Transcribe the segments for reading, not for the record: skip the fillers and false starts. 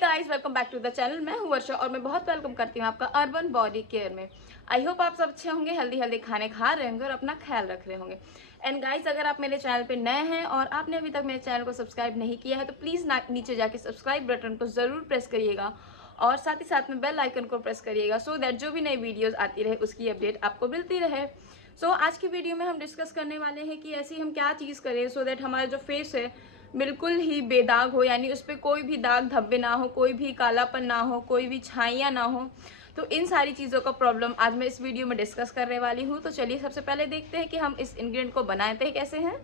Guys, welcome back to the channel. मैं हूं वर्षा और मैं बहुत वेलकम करती हूं आपका अर्बन बॉडी केयर में। आई होप आप सब अच्छे होंगे, हेल्दी खाने खा रहे होंगे और अपना ख्याल रख रहे होंगे। एंड गाइस, अगर आप मेरे चैनल पे नए हैं और आपने अभी तक मेरे चैनल को सब्सक्राइब नहीं किया है तो प्लीज़ नीचे जाके सब्सक्राइब बटन को ज़रूर प्रेस करिएगा और साथ ही साथ में बेल आइकन को प्रेस करिएगा सो दैट जो भी नई वीडियोज़ आती रहे उसकी अपडेट आपको मिलती रहे। आज की वीडियो में हम डिस्कस करने वाले हैं कि ऐसी हम क्या चीज़ करें सो दैट हमारा जो फेस है बिल्कुल ही बेदाग हो, यानी उस पर कोई भी दाग धब्बे ना हो, कोई भी कालापन ना हो, कोई भी छाइयाँ ना हो। तो इन सारी चीज़ों का प्रॉब्लम आज मैं इस वीडियो में डिस्कस करने वाली हूँ। तो चलिए सबसे पहले देखते हैं कि हम इस इंग्रेडिएंट को बनाते कैसे हैं।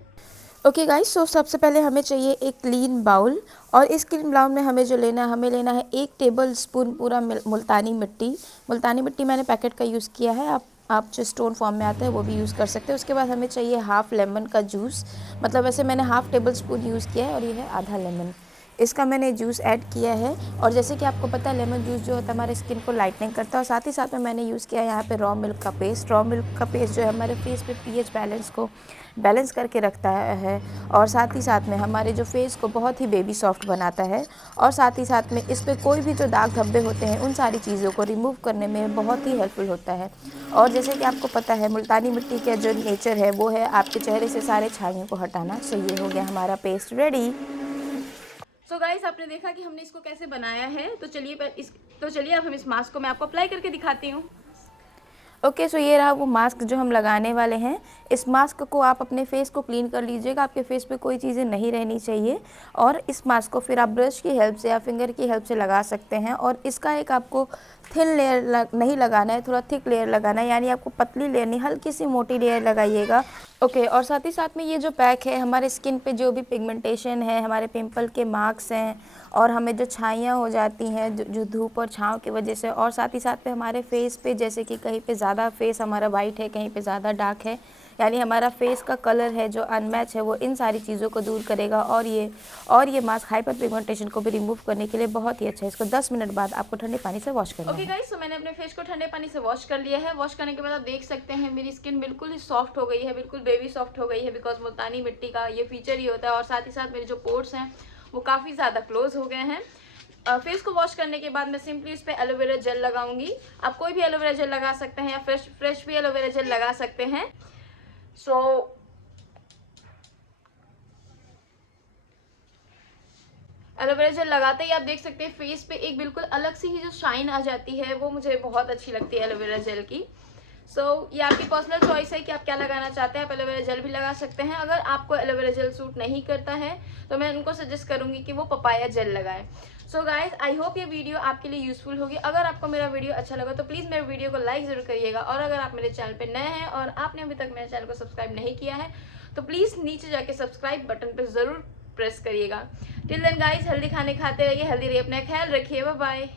ओके गाइस, सो सबसे पहले हमें चाहिए एक क्लीन बाउल और इस क्लीन बाउल में हमें जो लेना है, हमें लेना है 1 टेबल स्पून पूरा मुल्तानी मिट्टी मैंने पैकेट का यूज़ किया है। आप जो स्टोन फॉर्म में आता है वो भी यूज़ कर सकते हैं। उसके बाद हमें चाहिए हाफ़ लेमन का जूस, मतलब वैसे मैंने हाफ़ टेबल स्पून यूज़ किया है और ये है आधा लेमन। इसका मैंने जूस ऐड किया है और जैसे कि आपको पता है लेमन जूस जो होता है हमारे स्किन को लाइटनिंग करता है। और साथ ही साथ में मैंने यूज़ किया है यहाँ पे रॉ मिल्क का पेस्ट जो है हमारे फेस पे पीएच बैलेंस को बैलेंस करके रखता है और साथ ही साथ में हमारे जो फेस को बहुत ही बेबी सॉफ्ट बनाता है और साथ ही साथ में इस पर कोई भी जो दाग धब्बे होते हैं उन सारी चीज़ों को रिमूव करने में बहुत ही हेल्पफुल होता है। और जैसे कि आपको पता है मुल्तानी मिट्टी का जो नेचर है वो है आपके चेहरे से सारे छाइयों को हटाना। सो ये हो गया हमारा पेस्ट रेडी। सो गाइस, आपने देखा कि हमने इसको कैसे बनाया है। तो चलिए अब हम इस मास्क को मैं आपको अप्लाई करके दिखाती हूँ। ओके, सो ये रहा वो मास्क जो हम लगाने वाले हैं। इस मास्क को आप अपने फेस को क्लीन कर लीजिएगा, आपके फेस पे कोई चीज़ें नहीं रहनी चाहिए। और इस मास्क को फिर आप ब्रश की हेल्प से या फिंगर की हेल्प से लगा सकते हैं। और इसका एक आपको थिन लेयर नहीं लगाना है, थोड़ा थिक लेयर लगाना है, यानी आपको पतली लेयर नहीं, हल्की सी मोटी लेयर लगाइएगा। ओके, और साथ ही साथ में ये जो पैक है हमारे स्किन पे जो भी पिगमेंटेशन है, हमारे पिंपल के मार्क्स हैं और हमें जो छाइयाँ हो जाती हैं जो धूप और छाँव की वजह से, और साथ ही साथ में हमारे फेस पे जैसे कि कहीं पे ज़्यादा फेस हमारा वाइट है, कहीं पे ज़्यादा डार्क है, यानी हमारा फेस का कलर है जो अनमैच है, वो इन सारी चीज़ों को दूर करेगा। और ये मास्क हाइपर पिगमेंटेशन को भी रिमूव करने के लिए बहुत ही अच्छा है। इसको 10 मिनट बाद आपको ठंडे पानी से वॉश करना है। ओके गाइस, तो मैंने अपने फेस को ठंडे पानी से वॉश कर लिया है। वॉश करने के बाद आप देख सकते हैं मेरी स्किन बिल्कुल ही सॉफ्ट हो गई है, बिल्कुल बेबी सॉफ्ट हो गई है, बिकॉज मुल्तानी मिट्टी का ये फीचर ही होता है। और साथ ही साथ मेरे जो पोर्स हैं वो काफ़ी ज़्यादा क्लोज हो गए हैं। फेस को वॉश करने के बाद मैं सिंपली इस पर एलोवेरा जेल लगाऊंगी। आप कोई भी एलोवेरा जेल लगा सकते हैं या फ्रेश भी एलोवेरा जेल लगा सकते हैं। एलोवेरा जेल लगाते ही आप देख सकते हैं फेस पे एक बिल्कुल अलग सी ही जो शाइन आ जाती है, वो मुझे बहुत अच्छी लगती है एलोवेरा जेल की। ये आपकी पर्सनल चॉइस है कि आप क्या लगाना चाहते हैं। आप एलोवेरा जेल भी लगा सकते हैं। अगर आपको एलोवेरा जेल सूट नहीं करता है तो मैं उनको सजेस्ट करूंगी कि वो पपाया जेल लगाएं। गाइस, आई होप ये वीडियो आपके लिए यूजफुल होगी। अगर आपको मेरा वीडियो अच्छा लगा तो प्लीज़ मेरे वीडियो को लाइक ज़रूर करिएगा। और अगर आप मेरे चैनल पे नए हैं और आपने अभी तक मेरे चैनल को सब्सक्राइब नहीं किया है तो प्लीज़ नीचे जाके सब्सक्राइब बटन पर ज़रूर प्रेस करिएगा। टिल देन गाइस, हेल्दी खाने खाते रहिए, हेल्दी रहिए, अपना ख्याल रखिए। Bye bye.